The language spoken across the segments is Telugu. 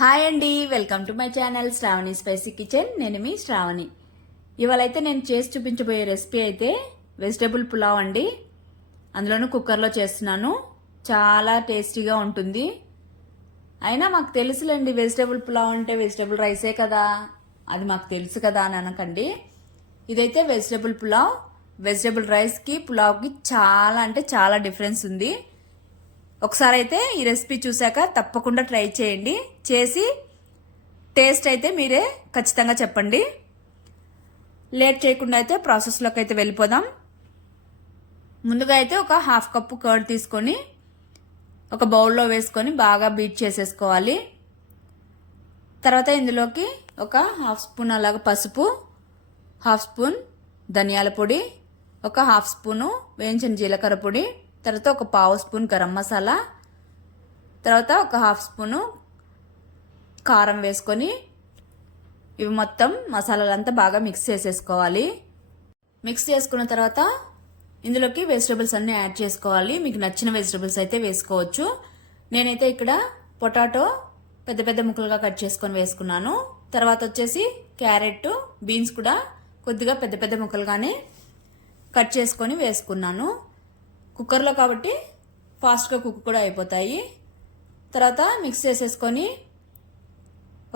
హాయ్ అండి welcome to my channel Shravani spicy kitchen. నేను మీ శ్రావణి. ఇవాళ అయితే నేను చేసి చూపించబోయే రెసిపీ అయితే వెజిటబుల్ పులావ్ అండి. అందులోనూ కుక్కర్లో చేస్తున్నాను. చాలా టేస్టీగా ఉంటుంది. అయినా మాకు తెలుసులేండి వెజిటబుల్ పులావ్ అంటే వెజిటబుల్ రైసే కదా? అది మాకు తెలుసు కదా అని అనకండి. ఇదైతే వెజిటబుల్ పులావ్. వెజిటబుల్ రైస్కి పులావ్కి చాలా అంటే చాలా డిఫరెన్స్ ఉంది. ఒకసారి అయితే ఈ రెసిపీ చూశాక తప్పకుండా ట్రై చేయండి. చేసి టేస్ట్ అయితే మీరే ఖచ్చితంగా చెప్పండి. లేట్ చేయకుండా అయితే ప్రాసెస్లోకి అయితే వెళ్ళిపోదాం. ముందుగా అయితే ఒక హాఫ్ కప్పు కర్డ్ తీసుకొని ఒక బౌల్లో వేసుకొని బాగా బీట్ చేసేసుకోవాలి. తర్వాత ఇందులోకి ఒక హాఫ్ స్పూన్ అలాగ పసుపు హాఫ్ స్పూన్ ధనియాల పొడి ఒక హాఫ్ స్పూను వేయించిన జీలకర్ర పొడి తర్వాత ఒక పావు స్పూన్ గరం మసాలా తర్వాత ఒక హాఫ్ స్పూను కారం వేసుకొని ఇవి మొత్తం మసాలాలంతా బాగా మిక్స్ చేసేసుకోవాలి. మిక్స్ చేసుకున్న తర్వాత ఇందులోకి వెజిటబుల్స్ అన్నీ యాడ్ చేసుకోవాలి. మీకు నచ్చిన వెజిటబుల్స్ అయితే వేసుకోవచ్చు. నేనైతే ఇక్కడ పొటాటో పెద్ద పెద్ద ముక్కలుగా కట్ చేసుకొని వేసుకున్నాను. తర్వాత వచ్చేసి క్యారెట్ బీన్స్ కూడా కొద్దిగా పెద్ద పెద్ద ముక్కలుగానే కట్ చేసుకొని వేసుకున్నాను. కుక్కర్లో కాబట్టి ఫాస్ట్గా కుక్ కూడా అయిపోతాయి. తర్వాత మిక్స్ చేసేసుకొని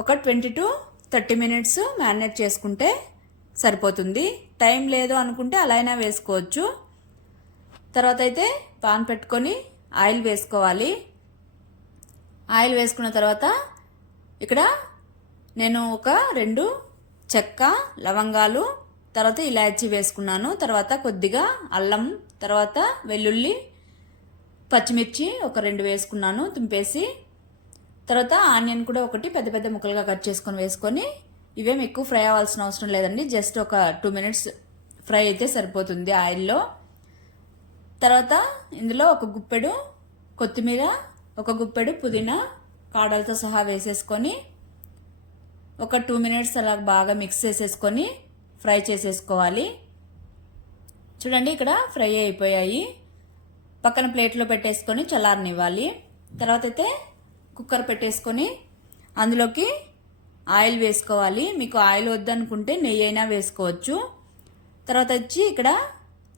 ఒక twenty to thirty minutes marinate చేసుకుంటే సరిపోతుంది. టైం లేదు అనుకుంటే అలా అయినా వేసుకోవచ్చు. తర్వాత అయితే పాన్ పెట్టుకొని ఆయిల్ వేసుకోవాలి. ఆయిల్ వేసుకున్న తర్వాత ఇక్కడ నేను ఒక రెండు చెక్క లవంగాలు తర్వాత ఇలాచీ వేసుకున్నాను. తర్వాత కొద్దిగా అల్లం తర్వాత వెల్లుల్లి పచ్చిమిర్చి ఒక రెండు వేసుకున్నాను తుంపేసి. తర్వాత ఆనియన్ కూడా ఒకటి పెద్ద పెద్ద ముక్కలుగా కట్ చేసుకొని వేసుకొని. ఇవేం ఎక్కువ ఫ్రై అవ్వాల్సిన అవసరం లేదండి. జస్ట్ ఒక టూ మినిట్స్ ఫ్రై అయితే సరిపోతుంది ఆయిల్లో. తర్వాత ఇందులో ఒక గుప్పెడు కొత్తిమీర ఒక గుప్పెడు పుదీనా కాడలతో సహా వేసేసుకొని ఒక టూ మినిట్స్ అలా బాగా మిక్స్ చేసేసుకొని ఫ్రై చేసేసుకోవాలి. చూడండి ఇక్కడ ఫ్రై అయిపోయాయి. పక్కన ప్లేట్లో పెట్టేసుకొని చల్లారనివ్వాలి. తర్వాత అయితే కుక్కర్ పెట్టేసుకొని అందులోకి ఆయిల్ వేసుకోవాలి. మీకు ఆయిల్ వద్దనుకుంటే నెయ్యి అయినా వేసుకోవచ్చు. తర్వాత వచ్చి ఇక్కడ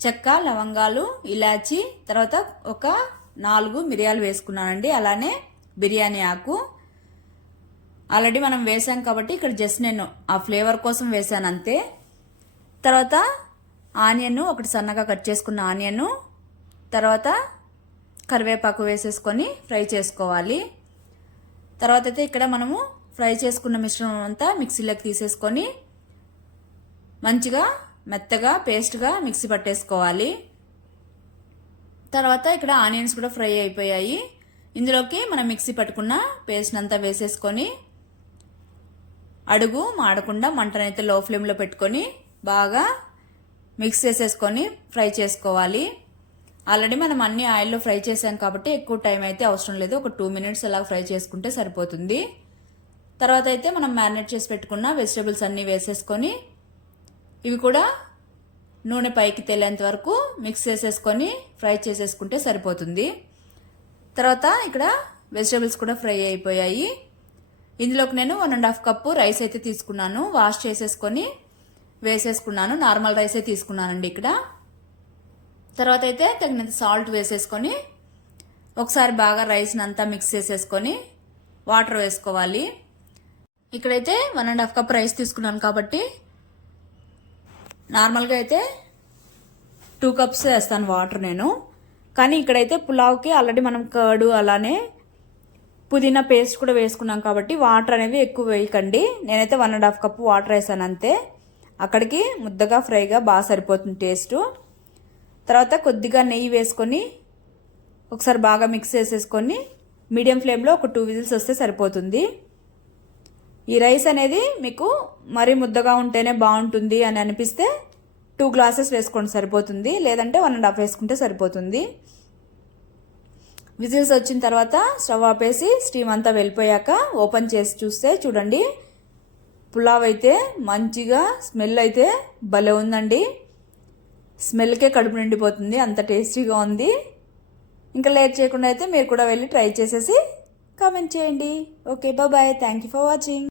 చెక్క లవంగాలు ఇలాచి తర్వాత ఒక నాలుగు మిరియాలు వేసుకున్నానండి. అలానే బిర్యానీ ఆకు. ఆల్రెడీ మనం వేసాం కాబట్టి ఇక్కడ జస్ట్ నేను ఆ ఫ్లేవర్ కోసం వేసాను అంతే. తర్వాత ఆనియన్ ఒకటి సన్నగా కట్ చేసుకున్న ఆనియన్ తర్వాత కరివేపాకు వేసేసుకొని ఫ్రై చేసుకోవాలి. తర్వాత అయితే ఇక్కడ మనము ఫ్రై చేసుకున్న మిశ్రమం అంతా మిక్సీలోకి తీసేసుకొని మంచిగా మెత్తగా పేస్ట్గా మిక్సీ పట్టేసుకోవాలి. తర్వాత ఇక్కడ ఆనియన్స్ కూడా ఫ్రై అయిపోయాయి. ఇందులోకి మనం మిక్సీ పట్టుకున్న పేస్ట్ అంతా వేసేసుకొని అడుగు మాడకుండా మంటనైతే లో ఫ్లేమ్లో పెట్టుకొని బాగా మిక్స్ చేసేసుకొని ఫ్రై చేసుకోవాలి. ఆల్రెడీ మనం అన్ని ఆయిల్లో ఫ్రై చేసాం కాబట్టి ఎక్కువ టైం అయితే అవసరం లేదు. ఒక టూ మినిట్స్ అలా ఫ్రై చేసుకుంటే సరిపోతుంది. తర్వాత అయితే మనం మ్యారినేట్ చేసి పెట్టుకున్న వెజిటేబుల్స్ అన్నీ వేసేసుకొని ఇవి కూడా నూనె పైకి తేలేంత వరకు మిక్స్ చేసేసుకొని ఫ్రై చేసేసుకుంటే సరిపోతుంది. తర్వాత ఇక్కడ వెజిటేబుల్స్ కూడా ఫ్రై అయిపోయాయి. ఇందులోకి నేను one and half cup rice అయితే తీసుకున్నాను. వాష్ చేసేసుకొని వేసేసుకున్నాను. నార్మల్ రైసే తీసుకున్నానండి ఇక్కడ. తర్వాత అయితే తగినంత సాల్ట్ వేసేసుకొని ఒకసారి బాగా రైస్ని అంతా మిక్స్ చేసేసుకొని వాటర్ వేసుకోవాలి. ఇక్కడైతే one and half cup rice తీసుకున్నాను కాబట్టి నార్మల్గా అయితే టూ కప్స్ వేస్తాను వాటర్ నేను. కానీ ఇక్కడైతే పులావ్కి ఆల్రెడీ మనం కర్డు అలానే పుదీనా పేస్ట్ కూడా వేసుకున్నాం కాబట్టి వాటర్ అనేవి ఎక్కువ వేయకండి. నేనైతే one and half cup water వేసాను అంతే. అక్కడికి ముద్దగా ఫ్రైగా బాగా సరిపోతుంది టేస్టు. తర్వాత కొద్దిగా నెయ్యి వేసుకొని ఒకసారి బాగా మిక్స్ చేసేసుకొని మీడియం ఫ్లేమ్లో ఒక టూ విజిల్స్ వస్తే సరిపోతుంది. ఈ రైస్ అనేది మీకు మరీ ముద్దగా ఉంటేనే బాగుంటుంది అని అనిపిస్తే టూ గ్లాసెస్ వేసుకోండి సరిపోతుంది. లేదంటే వన్ అండ్ హాఫ్ వేసుకుంటే సరిపోతుంది. విజిల్స్ వచ్చిన తర్వాత స్టవ్ ఆపేసి స్టీమ్ అంతా వెళ్ళిపోయాక ఓపెన్ చేసి చూస్తే చూడండి. పులావ్ అయితే మంచిగా స్మెల్ అయితే భలే ఉందండి. స్మెల్కే కడుపు నిండిపోతుంది అంత టేస్టీగా ఉంది. ఇంకా లేట్ చేయకుండా అయితే మీరు కూడా వెళ్ళి ట్రై చేసేసి కామెంట్ చేయండి. Okay bye thank you for watching